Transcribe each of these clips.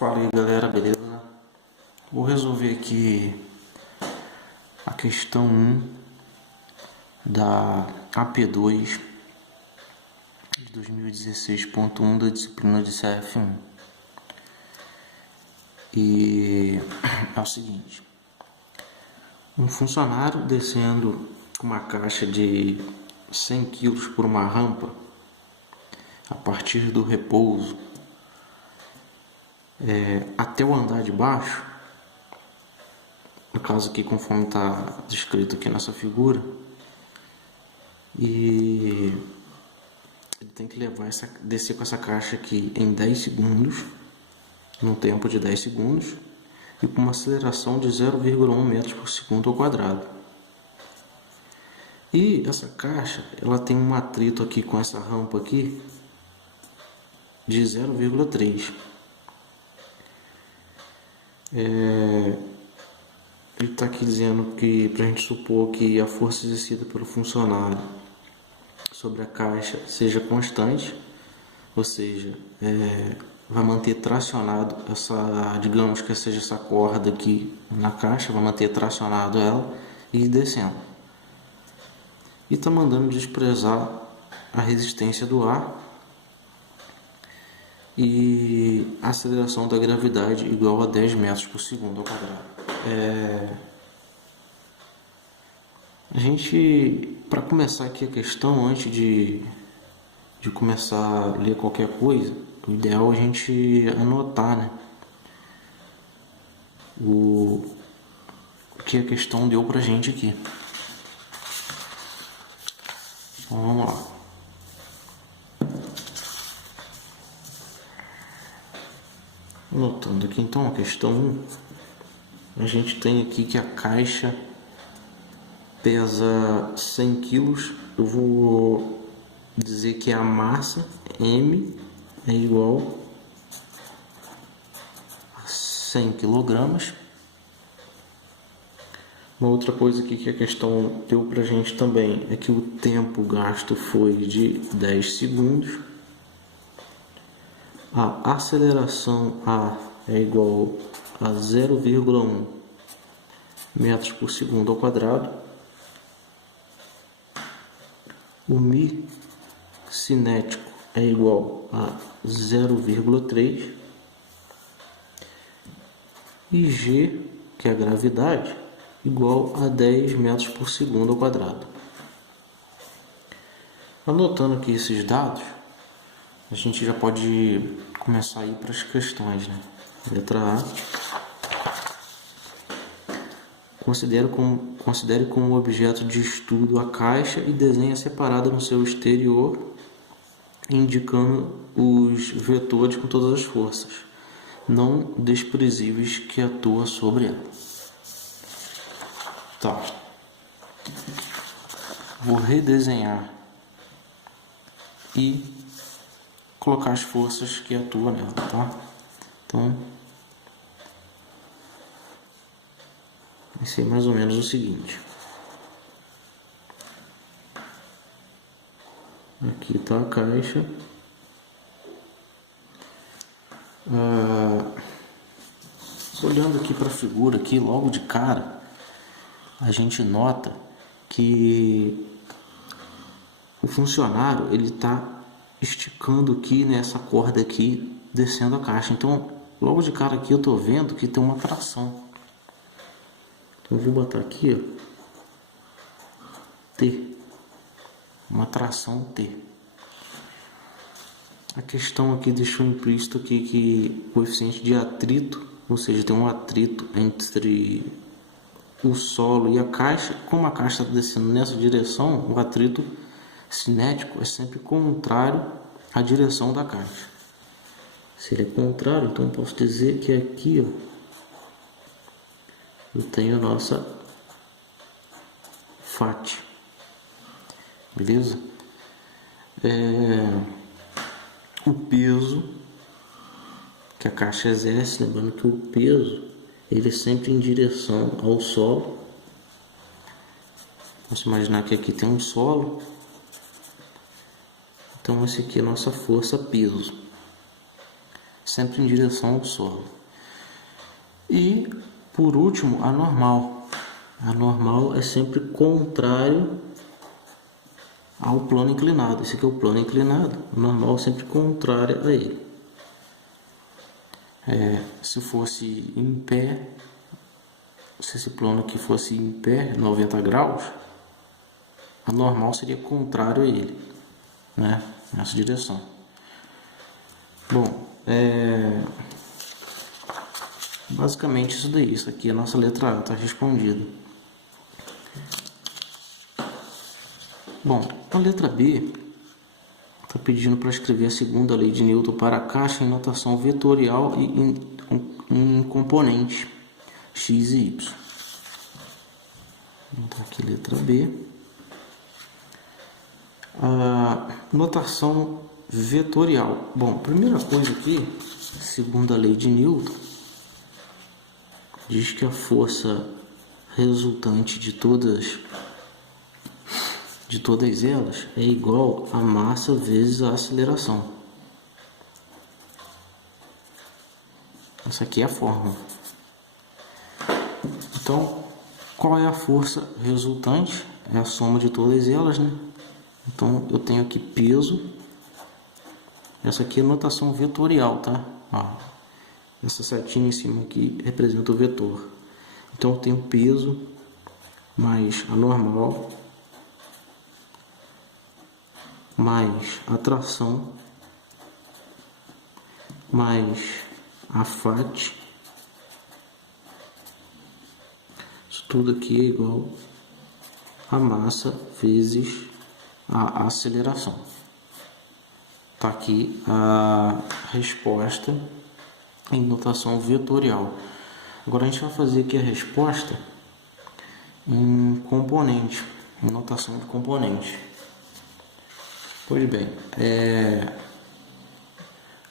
Fala aí galera, beleza? Vou resolver aqui a questão 1 da AP2 de 2016.1 da disciplina de CF1. E é o seguinte: um funcionário descendo com uma caixa de 100 kg por uma rampa a partir do repouso até o andar de baixo, no caso aqui conforme está descrito aqui nessa figura, e ele tem que descer com essa caixa aqui em 10 segundos, num tempo de 10 segundos, e com uma aceleração de 0,1 metros por segundo ao quadrado. E essa caixa, ela tem um atrito aqui com essa rampa aqui de 0,3. Ele está aqui dizendo que para a gente supor que a força exercida pelo funcionário sobre a caixa seja constante, ou seja, vai manter tracionado digamos que seja essa corda aqui na caixa, vai manter tracionado ela e ir descendo. E está mandando desprezar a resistência do ar e a aceleração da gravidade igual a 10 metros por segundo ao quadrado. A gente, para começar aqui a questão, antes de começar a ler qualquer coisa, o ideal é a gente anotar, né, o que a questão deu pra gente aqui. Então vamos lá. Anotando aqui então a questão 1, a gente tem aqui que a caixa pesa 100 kg. Eu vou dizer que a massa M é igual a 100 kg. Uma outra coisa aqui que a questão deu pra gente também é que o tempo gasto foi de 10 segundos. A aceleração A é igual a 0,1 metros por segundo ao quadrado. O μ cinético é igual a 0,3. E G, que é a gravidade, igual a 10 metros por segundo ao quadrado. Anotando aqui esses dados, a gente já pode começar a ir para as questões, né? Letra A. Considere como objeto de estudo a caixa e desenhe separada no seu exterior, indicando os vetores com todas as forças não desprezíveis que atuam sobre ela. Tá. Vou redesenhar e colocar as forças que atuam nela, tá? Então, vai ser mais ou menos o seguinte. Aqui está a caixa. Olhando aqui para a figura aqui, logo de cara, a gente nota que o funcionário ele está esticando aqui nessa corda aqui, descendo a caixa. Então, logo de cara aqui eu estou vendo que tem uma tração. Então, eu vou botar aqui, ó, T, uma tração T. A questão aqui deixou implícito aqui que o coeficiente de atrito, ou seja, tem um atrito entre o solo e a caixa. Como a caixa está descendo nessa direção, o atrito cinético é sempre contrário à direção da caixa. Se ele é contrário, então eu posso dizer que aqui, ó, eu tenho a nossa FAT. Beleza? O peso que a caixa exerce, lembrando que o peso ele é sempre em direção ao solo. Vamos imaginar que aqui tem um solo. Então esse aqui é a nossa força peso. sempre em direção ao solo. E, por último, a normal. A normal é sempre contrário ao plano inclinado. Esse aqui é o plano inclinado, a normal é sempre contrária a ele. Se fosse em pé, se esse plano aqui fosse em pé, 90 graus, a normal seria contrário a ele, né? Nessa direção. Bom, basicamente isso daí. Isso aqui é a nossa letra A, está respondida. Bom, a letra B está pedindo para escrever a segunda lei de Newton para a caixa em notação vetorial e em componente x e y. Vou botar aqui letra B. A notação vetorial. Bom, primeira coisa aqui, segundo a lei de Newton, diz que a força resultante de todas elas é igual a massa vezes a aceleração. Essa aqui é a fórmula. Então, qual é a força resultante? É a soma de todas elas, né? Então, eu tenho aqui peso. Essa aqui é a notação vetorial, tá? Ó, essa setinha em cima aqui representa o vetor. Então, eu tenho peso mais a normal mais a tração mais a FAT. Isso tudo aqui é igual a massa vezes a aceleração. Está aqui a resposta em notação vetorial. Agora a gente vai fazer aqui a resposta em componente, em notação de componente. Pois bem,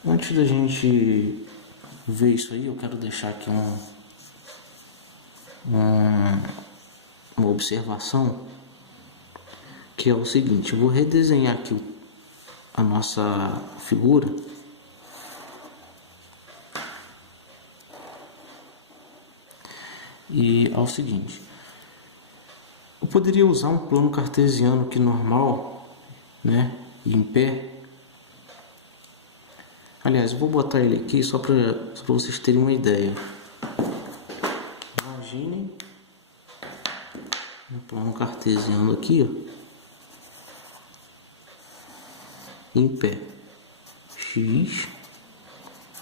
antes da gente ver isso aí, eu quero deixar aqui uma observação, que é o seguinte: eu vou redesenhar aqui a nossa figura e é o seguinte: eu poderia usar um plano cartesiano aqui normal, né, em pé. Aliás, eu vou botar ele aqui só para vocês terem uma ideia. Imaginem um plano cartesiano aqui, ó, em pé, x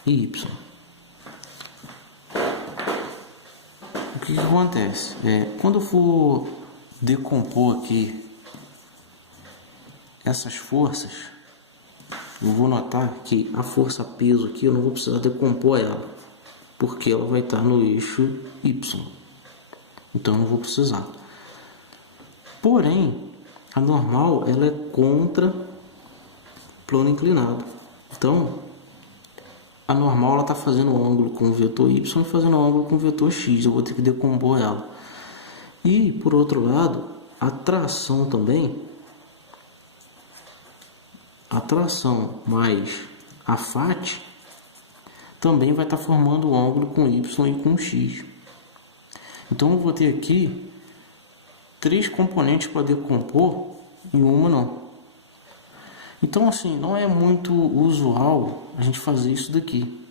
e y. O que acontece? Quando eu for decompor aqui essas forças, eu vou notar que a força peso aqui eu não vou precisar decompor ela, porque ela vai estar no eixo y. Então eu não vou precisar. Porém, a normal ela é contra plano inclinado. Então, a normal ela está fazendo um ângulo com o vetor y e fazendo um ângulo com o vetor x. Eu vou ter que decompor ela. E, por outro lado, a tração também, a tração mais a FAT também vai estar formando um ângulo com y e com x. Então eu vou ter aqui 3 componentes para decompor e uma não. Então assim, não é muito usual a gente fazer isso daqui.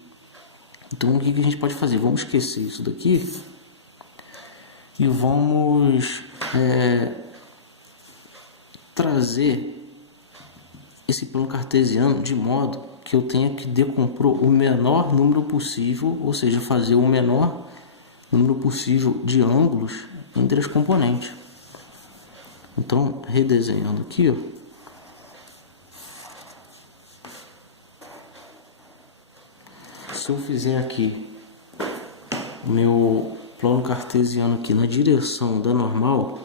Então o que a gente pode fazer? Vamos esquecer isso daqui e vamos trazer esse plano cartesiano de modo que eu tenha que decompor o menor número possível, ou seja, fazer o menor número possível de ângulos entre as componentes. Então, redesenhando aqui, ó, se eu fizer aqui o meu plano cartesiano aqui na direção da normal,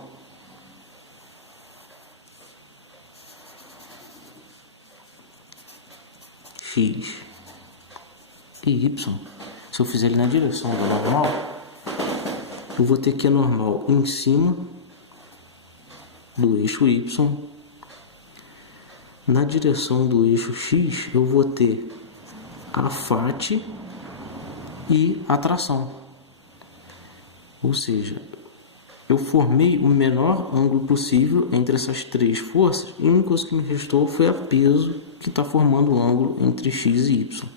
x e y, se eu fizer ele na direção da normal, eu vou ter que a normal em cima do eixo y. Na direção do eixo x, eu vou ter a FAT e a tração. Ou seja, eu formei o menor ângulo possível entre essas três forças e a única coisa que me restou foi a peso, que está formando o ângulo entre x e y.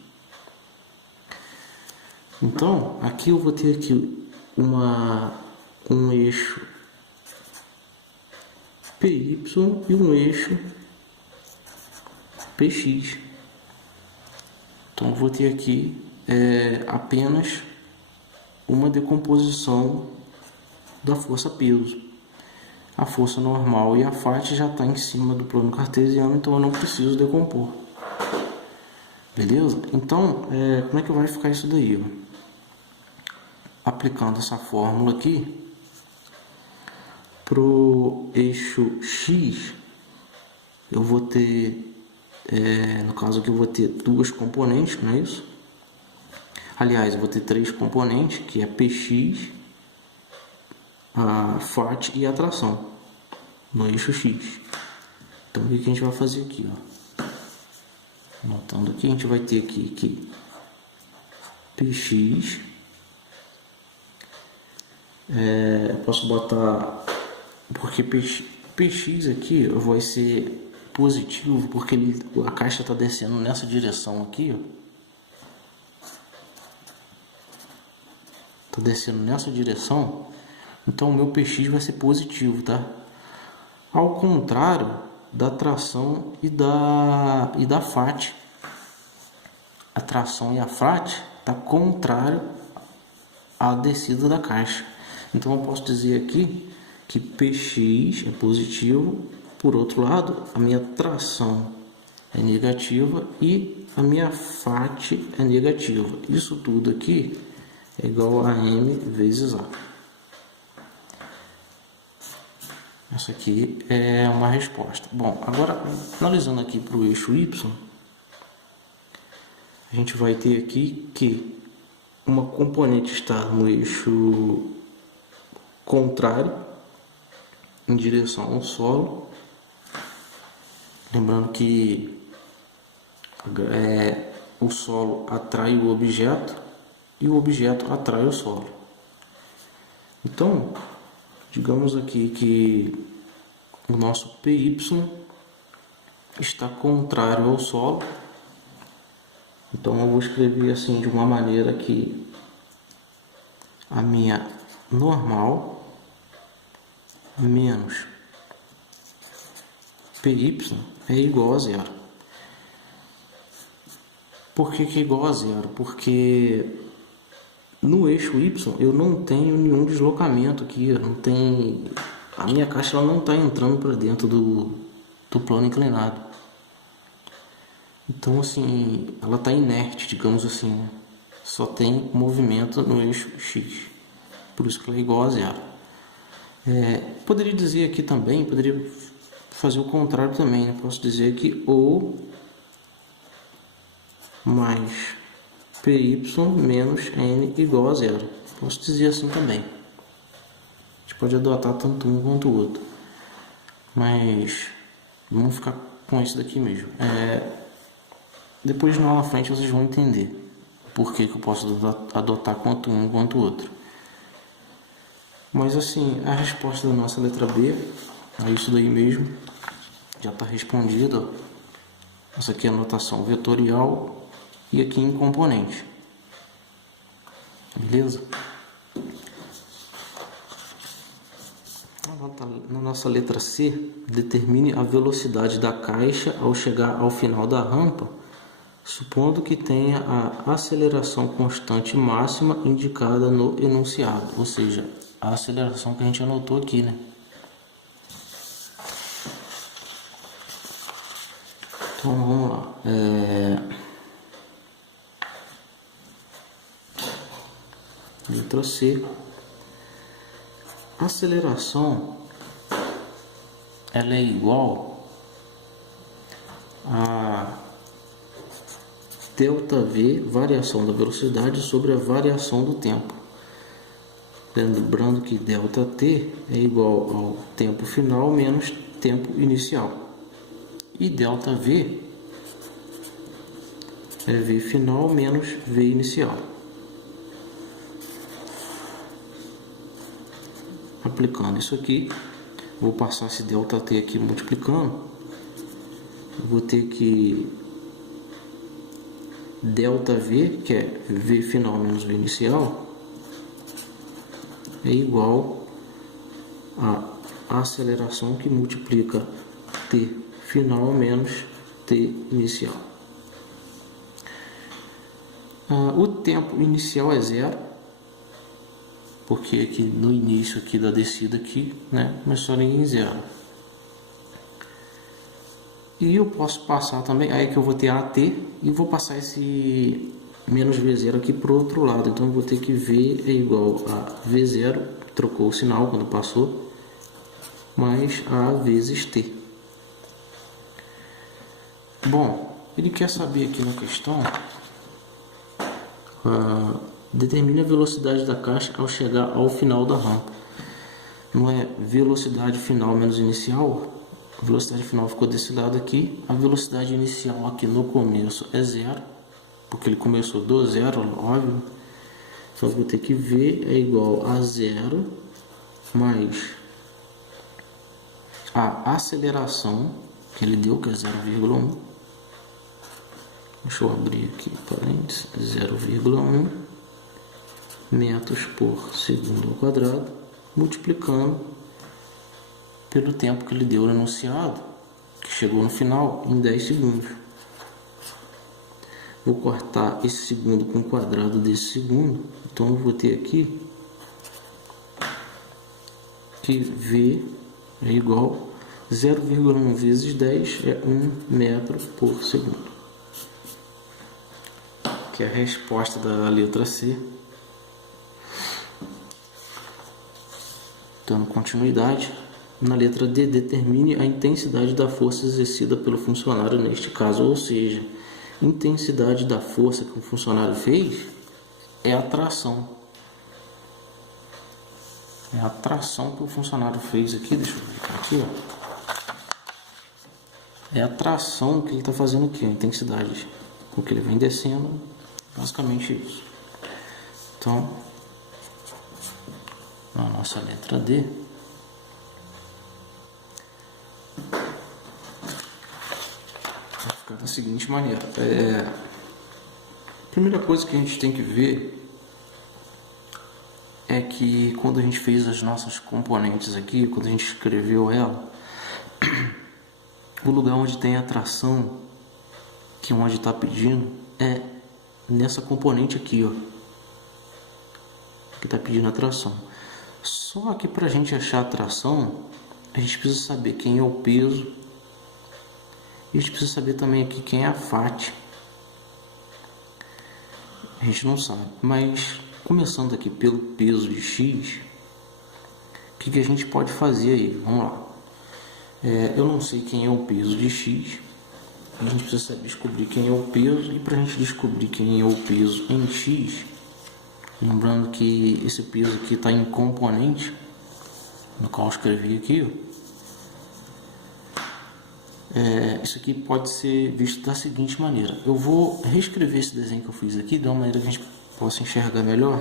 Então, aqui eu vou ter aqui um eixo PY e um eixo PX. Então, eu vou ter aqui apenas uma decomposição da força peso. A força normal e a FAT já está em cima do plano cartesiano, então eu não preciso decompor. Beleza? Então, como é que vai ficar isso daí? Ó? Aplicando essa fórmula aqui, para o eixo X, eu vou ter, no caso aqui eu vou ter duas componentes, não é isso? Aliás, eu vou ter três componentes, que é PX, a FAT e a tração, no eixo X. Então, o que a gente vai fazer aqui? Ó? Anotando aqui, a gente vai ter aqui que PX, posso botar, porque PX aqui vai ser positivo, porque a caixa está descendo nessa direção aqui, ó. Está descendo nessa direção, então o meu PX vai ser positivo, tá? Ao contrário da tração e da FAT. A tração e a FAT está contrário à descida da caixa. Então eu posso dizer aqui que PX é positivo, por outro lado, a minha tração é negativa e a minha FAT é negativa. Isso tudo aqui é igual a M vezes A. Essa aqui é uma resposta. Bom, agora analisando aqui para o eixo Y, a gente vai ter aqui que uma componente está no eixo contrário, em direção ao solo. Lembrando que o solo atrai o objeto e o objeto atrai o solo. Então, digamos aqui que o nosso PY está contrário ao solo. Então eu vou escrever assim de uma maneira que a minha normal menos PY é igual a zero. Por que é igual a zero? Porque no eixo Y eu não tenho nenhum deslocamento aqui, a minha caixa ela não está entrando para dentro do plano inclinado. Então assim, ela está inerte, digamos assim, né? Só tem movimento no eixo X, por isso que ela é igual a zero. Poderia dizer aqui também, poderia fazer o contrário também, né? Posso dizer que O mais PY menos N igual a zero. Posso dizer assim também. A gente pode adotar tanto um quanto o outro. Mas vamos ficar com isso daqui mesmo. Depois, lá na frente, vocês vão entender por que eu posso adotar tanto um quanto o outro. Mas assim, a resposta da nossa letra B é isso daí mesmo. Já está respondida. Essa aqui é a notação vetorial e aqui em componente. Beleza? Na nossa letra C, determine a velocidade da caixa ao chegar ao final da rampa, supondo que tenha a aceleração constante máxima indicada no enunciado, ou seja, a aceleração que a gente anotou aqui, né? Então vamos lá. Letra C. A aceleração ela é igual a ΔV, variação da velocidade sobre a variação do tempo. Lembrando que ΔT é igual ao tempo final menos tempo inicial. E ΔV é V final menos V inicial. Aplicando isso aqui, vou passar esse ΔT aqui multiplicando, vou ter que ΔV, que é V final menos V inicial, é igual a aceleração que multiplica T final menos T inicial. O tempo inicial é zero, porque aqui no início aqui da descida aqui, né, começou em zero. E eu posso passar também, aí que eu vou ter AT e vou passar esse menos V0 aqui para o outro lado. Então eu vou ter que V é igual a V0, trocou o sinal quando passou, mais A vezes T. Bom, ele quer saber aqui na questão, determine a velocidade da caixa ao chegar ao final da rampa. Não é velocidade final menos inicial? A velocidade final ficou desse lado aqui. A velocidade inicial aqui no começo é zero, porque ele começou do zero, óbvio. Então eu vou ter que V é igual a zero mais a aceleração que ele deu, que é 0,1. Deixa eu abrir aqui parênteses, 0,1 metros por segundo ao quadrado, multiplicando pelo tempo que ele deu no enunciado, que chegou no final em 10 segundos. Vou cortar esse segundo com o quadrado desse segundo, então eu vou ter aqui que V é igual a 0,1 vezes 10 é 1 metro por segundo, que é a resposta da letra C. Dando continuidade, na letra D, determine a intensidade da força exercida pelo funcionário neste caso, ou seja, intensidade da força que o funcionário fez é a tração. É a tração que o funcionário fez aqui, deixa eu ver aqui, ó. É a tração que ele está fazendo aqui, a intensidade, porque ele vem descendo, basicamente isso. Então, na nossa letra D, vai ficar da seguinte maneira. A primeira coisa que a gente tem que ver é que quando a gente fez as nossas componentes aqui, quando a gente escreveu ela, o lugar onde tem a tração, que é onde está pedindo, é nessa componente aqui, ó, que está pedindo a tração. Só que para a gente achar a tração, a gente precisa saber quem é o peso, e a gente precisa saber também aqui quem é a FAT. A gente não sabe, mas começando aqui pelo peso de X, o que a gente pode fazer aí? Vamos lá. Eu não sei quem é o peso de X, a gente precisa descobrir quem é o peso, e para a gente descobrir quem é o peso em X, lembrando que esse peso aqui está em componente, no qual eu escrevi aqui, isso aqui pode ser visto da seguinte maneira. Eu vou reescrever esse desenho que eu fiz aqui de uma maneira que a gente possa enxergar melhor.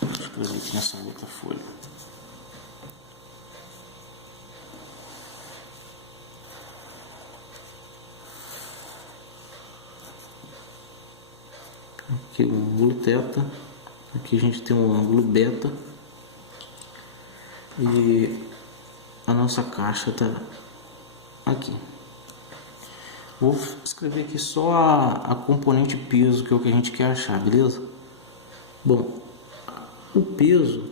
Vou escrever aqui nessa outra folha. Aqui o ângulo θ, aqui a gente tem um ângulo β e a nossa caixa está aqui. Vou escrever aqui só a componente peso, que é o que a gente quer achar, beleza? Bom, o peso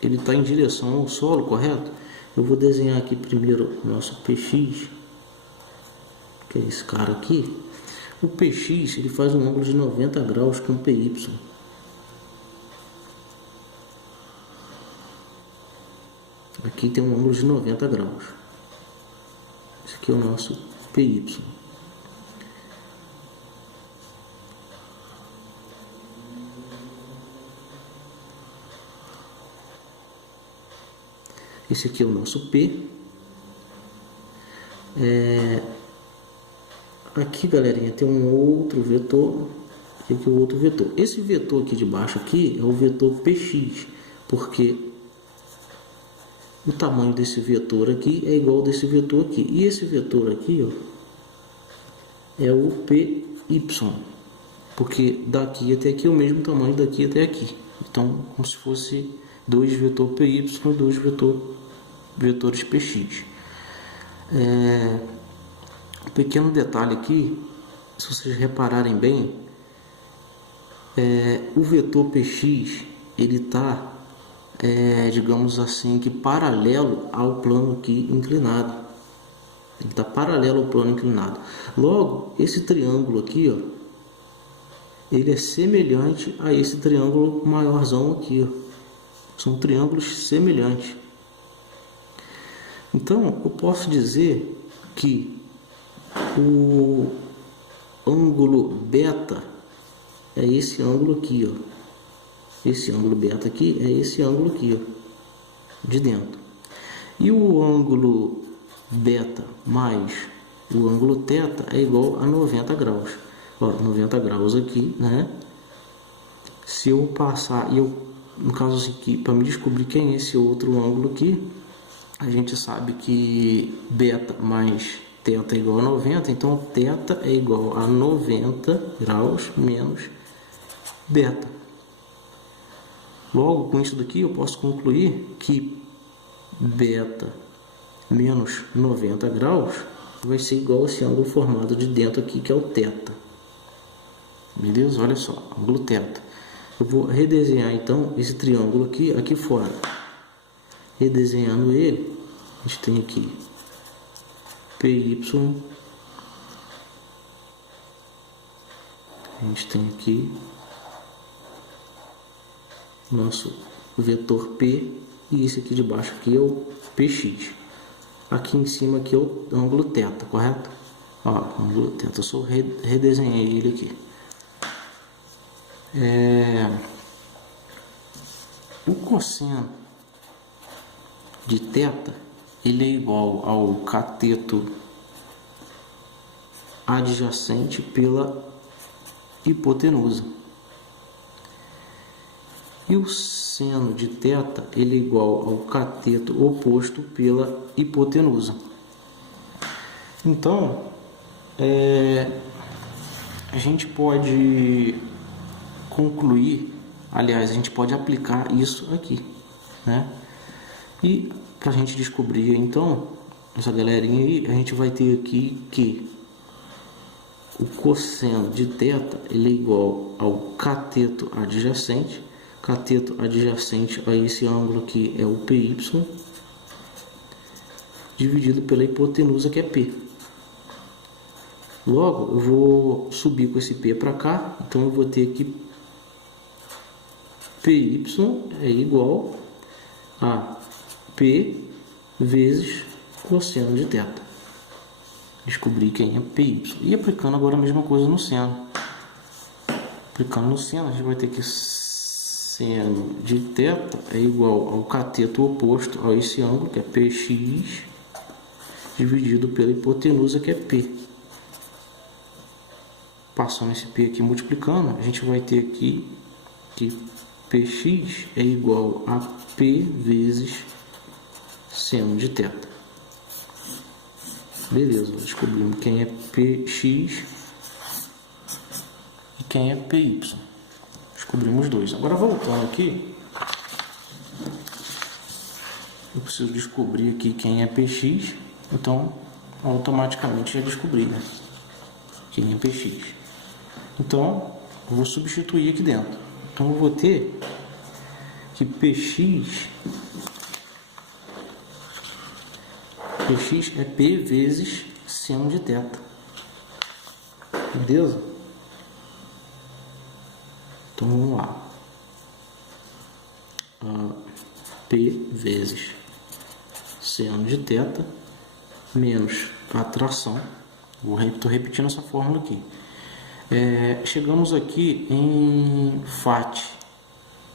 ele está em direção ao solo, correto? Eu vou desenhar aqui primeiro o nosso PX, que é esse cara aqui. O PX ele faz um ângulo de 90 graus com PY. Aqui tem um ângulo de 90 graus. Esse aqui é o nosso PY. Esse aqui é o nosso P. Aqui, galerinha, tem um outro vetor e aqui o outro vetor. Esse vetor aqui de baixo aqui é o vetor PX, porque o tamanho desse vetor aqui é igual ao desse vetor aqui. E esse vetor aqui, ó, é o PY, porque daqui até aqui é o mesmo tamanho daqui até aqui. Então, como se fosse dois vetores PY e dois vetores PX. Um pequeno detalhe aqui, se vocês repararem bem, o vetor PX ele está, digamos assim, que paralelo ao plano aqui inclinado. Ele está paralelo ao plano inclinado. Logo, esse triângulo aqui, ó, ele é semelhante a esse triângulo maiorzão aqui, ó. São triângulos semelhantes. Então, eu posso dizer que o ângulo beta é esse ângulo aqui, ó. Esse ângulo beta aqui é esse ângulo aqui, ó, de dentro. E o ângulo beta mais o ângulo θ é igual a 90 graus. Ó, 90 graus aqui, né? Se eu passar, no caso aqui, para me descobrir quem é esse outro ângulo aqui, a gente sabe que beta mais θ é igual a 90, então θ é igual a 90 graus menos beta. Logo, com isso daqui, eu posso concluir que beta menos 90 graus vai ser igual a esse ângulo formado de dentro aqui, que é o θ. Beleza? Olha só, ângulo θ. Eu vou redesenhar então esse triângulo aqui fora. Redesenhando ele, a gente tem aqui PY, a gente tem aqui nosso vetor P, e esse aqui de baixo aqui é o PX. Aqui em cima aqui é o ângulo θ, correto? Ó, ângulo θ, eu só redesenhei ele aqui. O cosseno de θ ele é igual ao cateto adjacente pela hipotenusa. E o seno de θ ele é igual ao cateto oposto pela hipotenusa. Então, a gente pode concluir, aliás, a gente pode aplicar isso aqui, né? E para a gente descobrir, então, essa galerinha aí, a gente vai ter aqui que o cosseno de θ ele é igual ao cateto adjacente. Cateto adjacente a esse ângulo aqui é o PY, dividido pela hipotenusa, que é P. Logo, eu vou subir com esse P para cá, então eu vou ter aqui PY é igual a P vezes cosseno de θ. Descobri quem é PY. E aplicando agora a mesma coisa no seno. Aplicando no seno, a gente vai ter que seno de θ é igual ao cateto oposto a esse ângulo, que é PX, dividido pela hipotenusa, que é P. Passando esse P aqui multiplicando, a gente vai ter aqui que PX é igual a P vezes seno de θ. Beleza, descobrimos quem é PX e quem é PY. Descobrimos dois. Agora, voltando aqui, eu preciso descobrir aqui quem é PX, então automaticamente já descobri, né? Quem é PX. Então, eu vou substituir aqui dentro. Então, eu vou ter que PX é P vezes seno de θ. Beleza? Então, vamos lá. P vezes seno de θ menos a tração. Estou repetindo essa fórmula aqui. Chegamos aqui em FAT.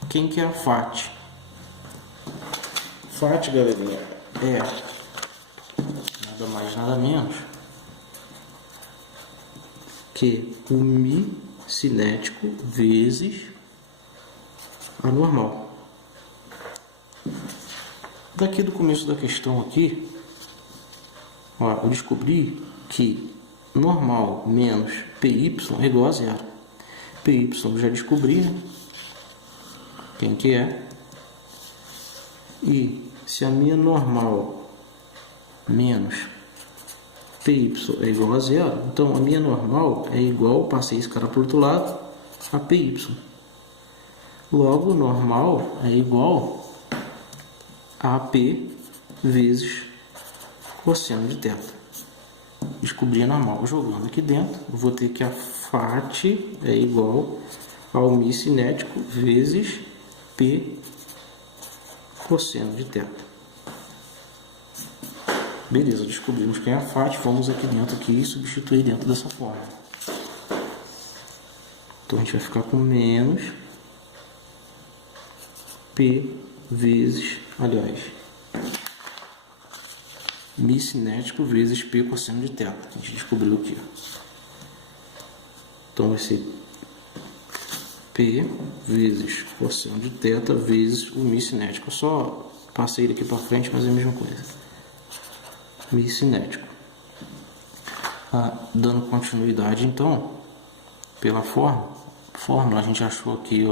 Quem que é a FAT? FAT, galerinha, nada mais nada menos que o μ cinético vezes a normal. Daqui do começo da questão aqui, ó, eu descobri que normal menos PY é igual a zero. PY eu já descobri, né? Quem que é? E se a minha normal menos PY é igual a zero, então a minha normal é igual, passei esse cara para o outro lado, a PY. Logo, normal é igual a AP vezes cosseno de θ. Descobri a normal. Jogando aqui dentro, eu vou ter que a FAT é igual ao μ cinético vezes P cosseno de θ. Beleza, descobrimos quem é a FAT. Vamos aqui dentro aqui e substituir dentro dessa forma. Então a gente vai ficar com menos P vezes, aliás, μ cinético vezes P cosseno de θ. A gente descobriu aqui. Então vai ser P vezes cosseno de θ vezes o μ cinético. Eu só passei ele aqui para frente, mas é a mesma coisa. μ cinético. Dando continuidade, então, pela fórmula, a gente achou aqui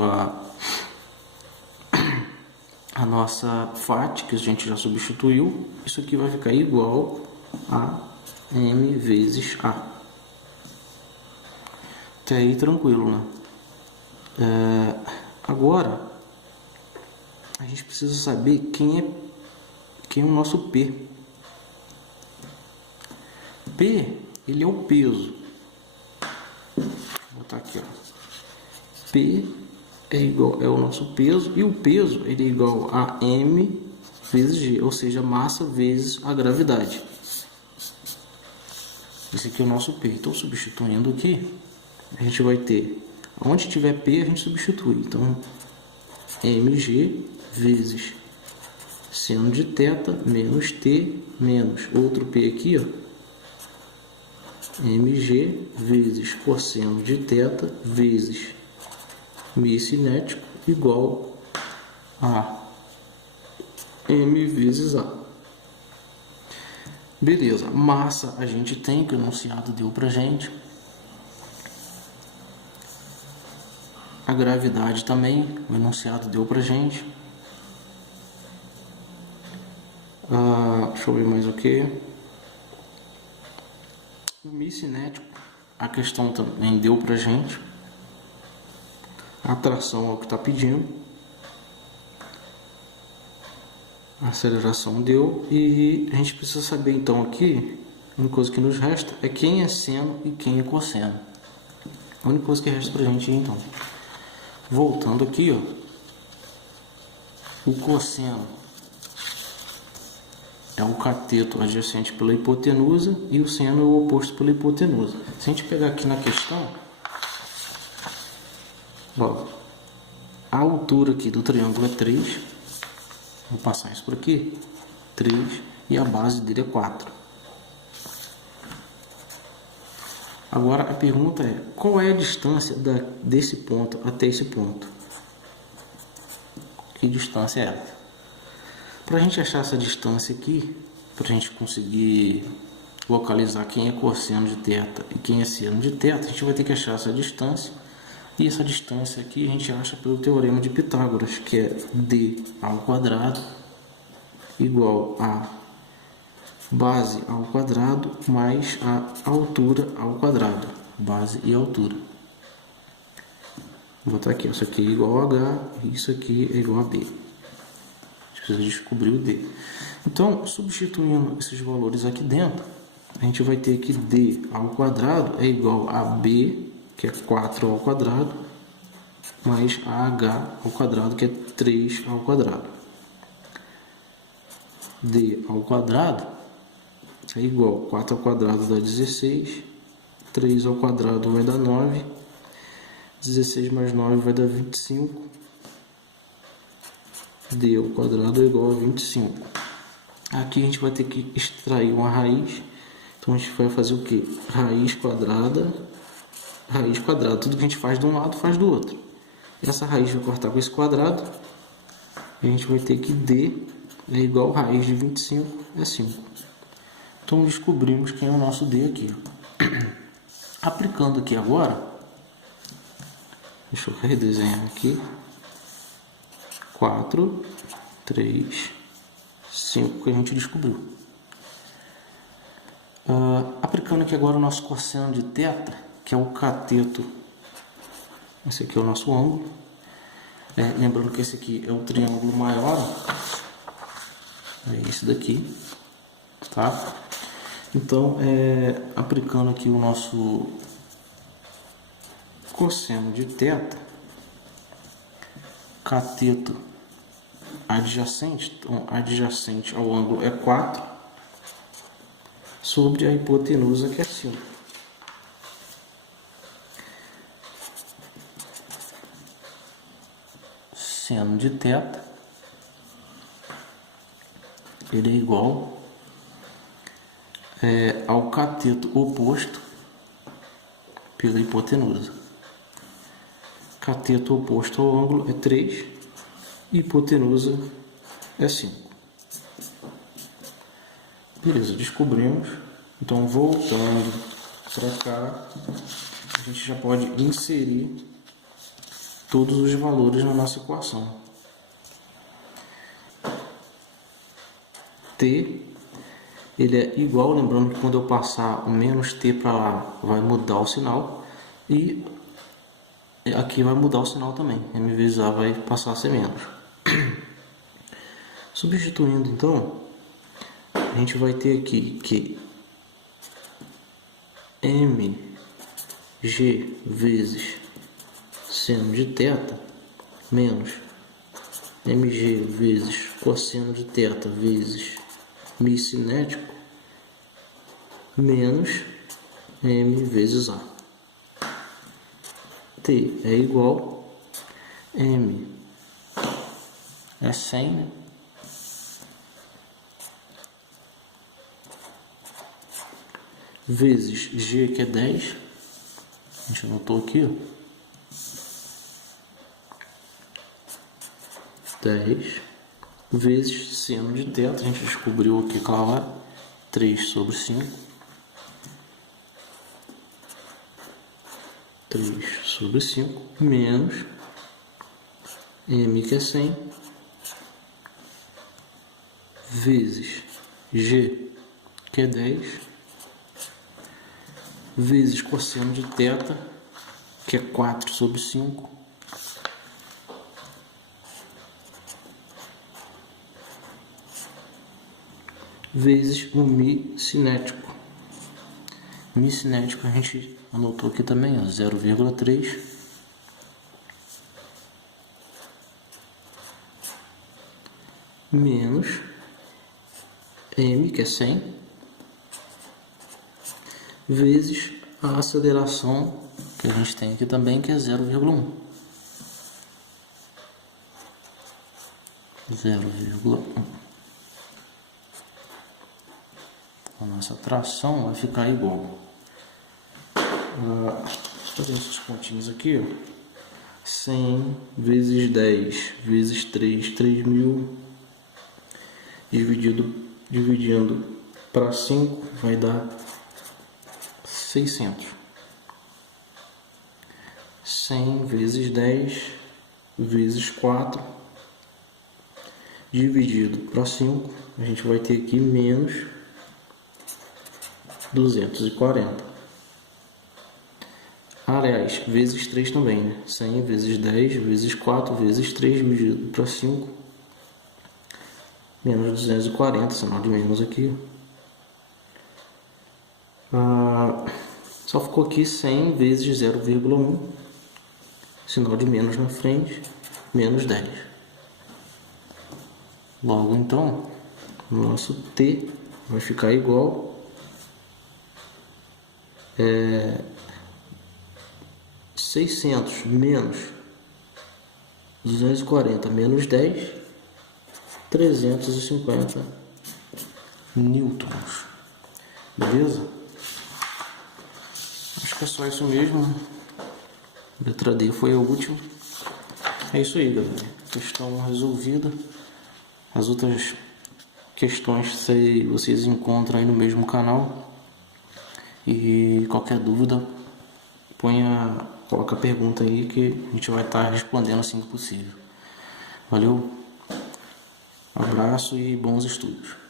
a nossa FAT, que a gente já substituiu. Isso aqui vai ficar igual a M vezes A. Até aí tranquilo, né? Agora, a gente precisa saber quem é o nosso P. P, ele é o peso. Vou botar aqui, ó. P é o nosso peso, e o peso ele é igual a M vezes G, ou seja, massa vezes a gravidade. Esse aqui é o nosso P. Então, substituindo aqui, a gente vai ter, onde tiver P, a gente substitui. Então, mg vezes seno de θ menos T menos outro P aqui, ó, mg vezes cosseno de θ vezes μ cinético igual a M vezes A. Beleza, massa a gente tem, que o enunciado deu pra gente. A gravidade também, o enunciado deu pra gente. Deixa eu ver mais o que. O μ cinético, a questão também deu pra gente. A atração é o que está pedindo. A aceleração deu. E a gente precisa saber então aqui, a única coisa que nos resta é quem é seno e quem é cosseno. A única coisa que resta pra gente então. Voltando aqui, ó, o cosseno é o cateto adjacente pela hipotenusa e o seno é o oposto pela hipotenusa. Se a gente pegar aqui na questão, ó, a altura aqui do triângulo é 3, vou passar isso por aqui, 3, e a base dele é 4. Agora a pergunta é, qual é a distância desse ponto até esse ponto? Que distância é essa? Para a gente achar essa distância aqui, para a gente conseguir localizar quem é cosseno de θ e quem é seno de θ, a gente vai ter que achar essa distância. E essa distância aqui a gente acha pelo teorema de Pitágoras, que é d ao quadrado igual a base ao quadrado mais a altura ao quadrado. Base e altura. Vou botar aqui, isso aqui é igual a h, e isso aqui é igual a b. A gente precisa descobrir o d. Então, substituindo esses valores aqui dentro, a gente vai ter que d ao quadrado é igual a b, que é 4 ao quadrado, mais a h ao quadrado, que é 3 ao quadrado. D ao quadrado é igual, 4 ao quadrado dá 16, 3 ao quadrado vai dar 9, 16 mais 9 vai dar 25, D ao quadrado é igual a 25. Aqui a gente vai ter que extrair uma raiz. Então a gente vai fazer o que? Raiz quadrada, tudo que a gente faz de um lado faz do outro. Essa raiz vai cortar com esse quadrado, e a gente vai ter que D é igual a raiz de 25 é 5. Então descobrimos quem é o nosso D aqui. Aplicando aqui agora, deixa eu redesenhar aqui, 4, 3, 5 que a gente descobriu. Aplicando aqui agora o nosso cosseno de θ, que é o cateto. Esse aqui é o nosso ângulo. Lembrando que esse aqui é o triângulo maior. É esse daqui. Tá? Então, aplicando aqui o nosso cosseno de θ, cateto adjacente, então adjacente ao ângulo é 4, sobre a hipotenusa que é 5. Seno de θ, ele é igual ao cateto oposto pela hipotenusa. Cateto oposto ao ângulo é 3, hipotenusa é 5. Beleza, descobrimos. Então, voltando para cá, a gente já pode inserir todos os valores na nossa equação. T, ele é igual, lembrando que quando eu passar o menos T para lá, vai mudar o sinal. E aqui vai mudar o sinal também. M vezes A vai passar a ser menos. Substituindo, então, a gente vai ter aqui que mg vezes seno de θ menos mg vezes cosseno de θ vezes μ cinético menos m vezes A. T é igual m é 100, né? Vezes G, que é 10, a gente anotou aqui, ó. 10 vezes seno de θ, a gente descobriu aqui, claro, 3 sobre 5. 3 sobre 5 menos m, que é 100, vezes G, que é 10, vezes cosseno de θ, que é 4 sobre 5, vezes o μ cinético. μ cinético a gente anotou aqui também, 0,3 menos m, que é 100, vezes a aceleração que a gente tem aqui também, que é 0,1. 0,1. A nossa tração vai ficar igual. Vou fazer esses pontinhos aqui, ó. 100 vezes 10 vezes 3, 3.000, dividindo para 5 vai dar 600. 100 vezes 10 vezes 4 dividido para 5, a gente vai ter aqui menos 240. Aliás, vezes 3 também, né? 100 vezes 10 vezes 4 vezes 3 dividido para 5, menos 240, sinal de menos aqui. Só ficou aqui 100 vezes 0,1, sinal de menos na frente, menos 10. Logo, então, o nosso T vai ficar igual 600 menos 240 menos 10, 350 newtons. Beleza? Acho que é só isso mesmo. Letra D foi a última. É isso aí, galera. Questão resolvida. As outras questões vocês encontram aí no mesmo canal. E qualquer dúvida, coloca a pergunta aí que a gente vai estar respondendo assim que possível. Valeu, abraço e bons estudos.